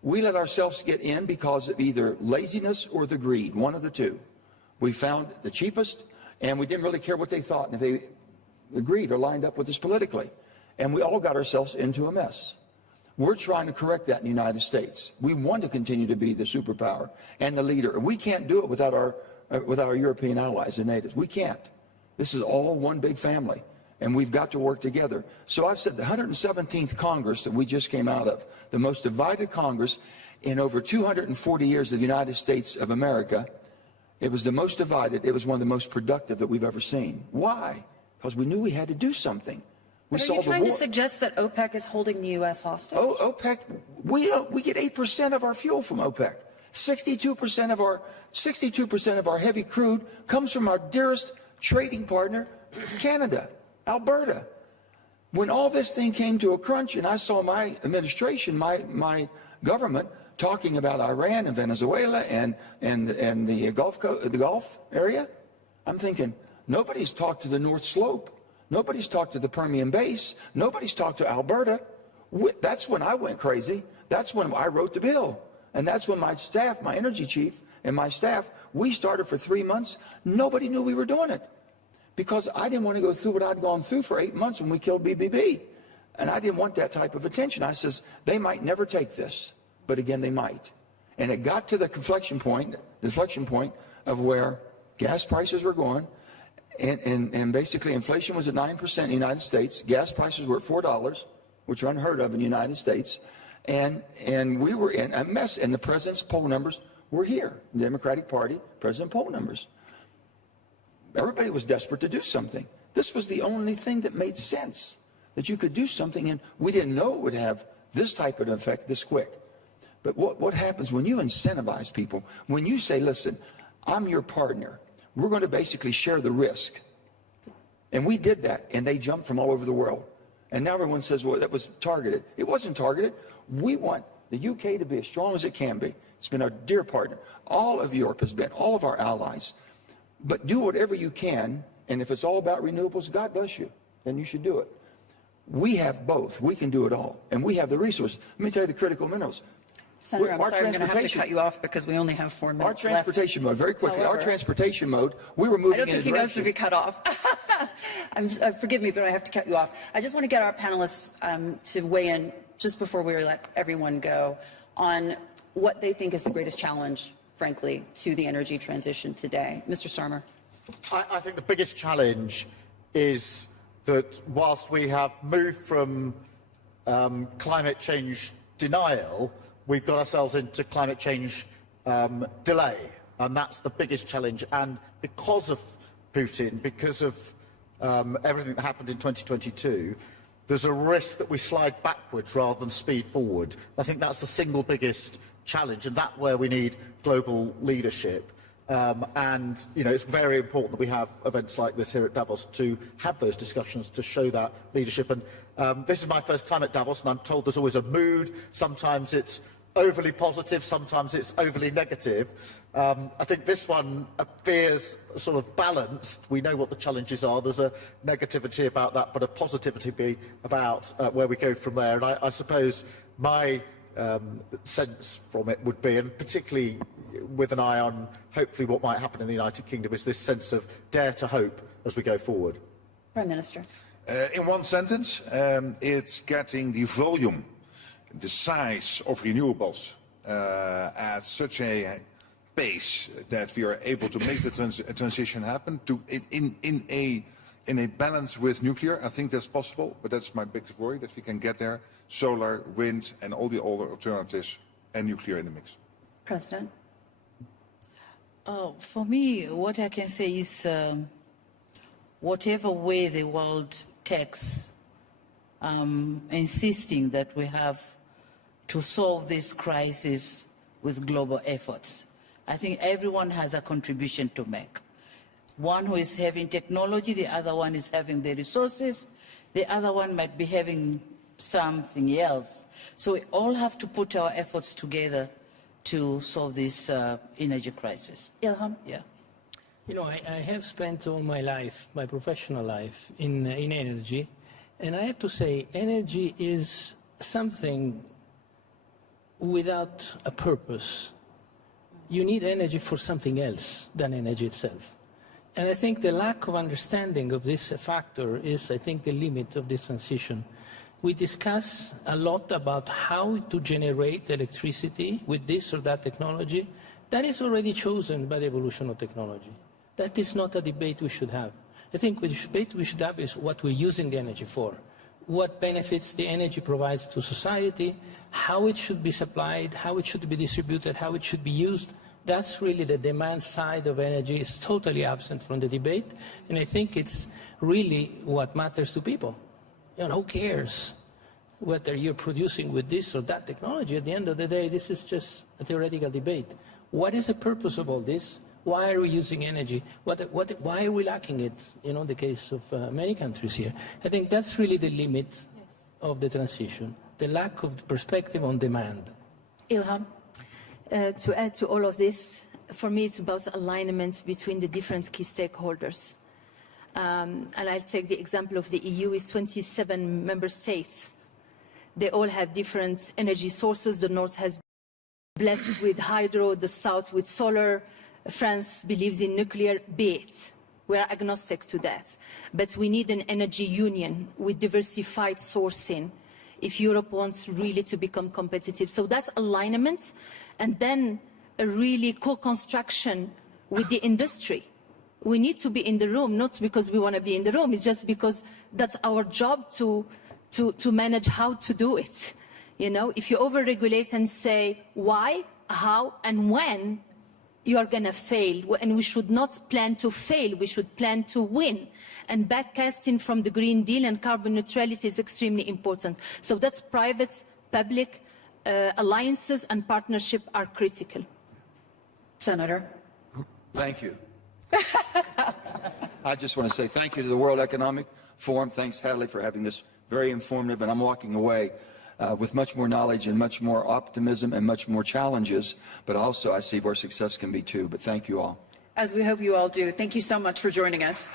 We let ourselves get in because of either laziness or the greed, one of the two. We found the cheapest, and we didn't really care what they thought, and if they agreed or lined up with us politically. And we all got ourselves into a mess. We're trying to correct that in the United States. We want to continue to be the superpower and the leader. And we can't do it without our European allies and natives. We can't. This is all one big family. and we've got to work together. So I've said the 117th Congress that we just came out of, the most divided Congress in over 240 years of the United States of America, it was the most divided, it was one of the most productive that we've ever seen. Why? Because we knew we had to do something. We But are you trying to suggest that OPEC is holding the U.S. hostage? Oh, OPEC, we get 8% of our fuel from OPEC. 62% of our heavy crude comes from our dearest trading partner, Canada, Alberta. When all this thing came to a crunch and I saw my administration, my government talking about Iran and Venezuela and the Gulf area, I'm thinking, nobody's talked to the North Slope. Nobody's talked to the Permian Base. Nobody's talked to Alberta. That's when I went crazy. That's when I wrote the bill. And that's when my staff, my energy chief and my staff, we started for 3 months. Nobody knew we were doing it because I didn't want to go through what I'd gone through for 8 months when we killed BBB. And I didn't want that type of attention. I says, they might never take this, but again, they might. And it got to the inflection point of where gas prices were going. And basically inflation was at 9% in the United States. Gas prices were at $4, which are unheard of in the United States. And we were in a mess, and the president's poll numbers were here. The Democratic Party, president poll numbers. Everybody was desperate to do something. This was the only thing that made sense, that you could do something, and we didn't know it would have this type of effect this quick. But what happens when you incentivize people, when you say, listen, I'm your partner, we're going to basically share the risk. And we did that, and they jumped from all over the world. And now everyone says, well, that was targeted. It wasn't targeted. We want the UK to be as strong as it can be. It's been our dear partner. All of Europe has been, all of our allies. But do whatever you can, and if it's all about renewables, God bless you, then you should do it. We have both. We can do it all, and we have the resources. Let me tell you the critical minerals. Senator, I'm sorry, I'm going to have to cut you off because we only have 4 minutes left. Our transportation mode, very quickly, However, our transportation mode, we were moving in a direction. I don't think he knows to be cut off. Forgive me, but I have to cut you off. I just want to get our panelists to weigh in just before we let everyone go on what they think is the greatest challenge, frankly, to the energy transition today. Mr. Starmer. I think the biggest challenge is that whilst we have moved from climate change denial, we've got ourselves into climate change delay, and that's the biggest challenge. And because of Putin, because of everything that happened in 2022, there's a risk that we slide backwards rather than speed forward. I think that's the single biggest challenge, and that's where we need global leadership. And, you know, it's very important that we have events like this here at Davos to have those discussions, to show that leadership. And this is my first time at Davos, and I'm told there's always a mood. Sometimes it's overly positive, sometimes it's overly negative. I think this one appears sort of balanced. We know what the challenges are. There's a negativity about that, but a positivity about where we go from there. And I suppose my sense from it would be, and particularly with an eye on hopefully what might happen in the United Kingdom, is this sense of dare to hope as we go forward. Prime Minister. In one sentence, it's getting the volume, the size of renewables at such a pace that we are able to make the transition happen in a balance with nuclear. I think that's possible, but that's my biggest worry, that we can get there. Solar, wind, and all the other alternatives, and nuclear in the mix. President. For me, what I can say is whatever way the world takes, insisting that we have to solve this crisis with global efforts. I think everyone has a contribution to make. One who is having technology, the other one is having the resources, the other one might be having something else. So we all have to put our efforts together to solve this energy crisis. Ilham? Yeah. You know, I have spent all my life, my professional life, in energy, and I have to say energy is something without a purpose. You need energy for something else than energy itself. And I think the lack of understanding of this factor is, I think, the limit of this transition. We discuss a lot about how to generate electricity with this or that technology. That is already chosen by the evolution of technology. That is not a debate we should have. I think the debate we should have is what we're using the energy for, what benefits the energy provides to society, how it should be supplied, how it should be distributed, how it should be used. That's really the demand side of energy is totally absent from the debate, and I think it's really what matters to people. You know, who cares whether you're producing with this or that technology? At the end of the day, this is just a theoretical debate. What is the purpose of all this? Why are we using energy? Why are we lacking it? You know, in the case of many countries here. I think that's really the limit of the transition, the lack of perspective on demand. Ilham? To add to all of this, for me it's about alignment between the different key stakeholders. And I'll take the example of the EU is 27 member states. They all have different energy sources. The North has been blessed with hydro, the South with solar. France believes in nuclear, be it. We are agnostic to that. But we need an energy union with diversified sourcing if Europe wants really to become competitive. So that's alignment, and then a really co-construction with the industry. We need to be in the room, not because we want to be in the room, it's just because that's our job to manage how to do it. You know, if you overregulate and say why, how, and when, you are going to fail. And we should not plan to fail, we should plan to win. And backcasting from the Green Deal and carbon neutrality is extremely important. So that's private, public, alliances and partnership are critical. Senator? Thank you. I just want to say thank you to the World Economic Forum. Thanks, Hadley, for having this very informative, and I'm walking away with much more knowledge and much more optimism and much more challenges, but also I see where success can be too. But thank you all. As we hope you all do. Thank you so much for joining us.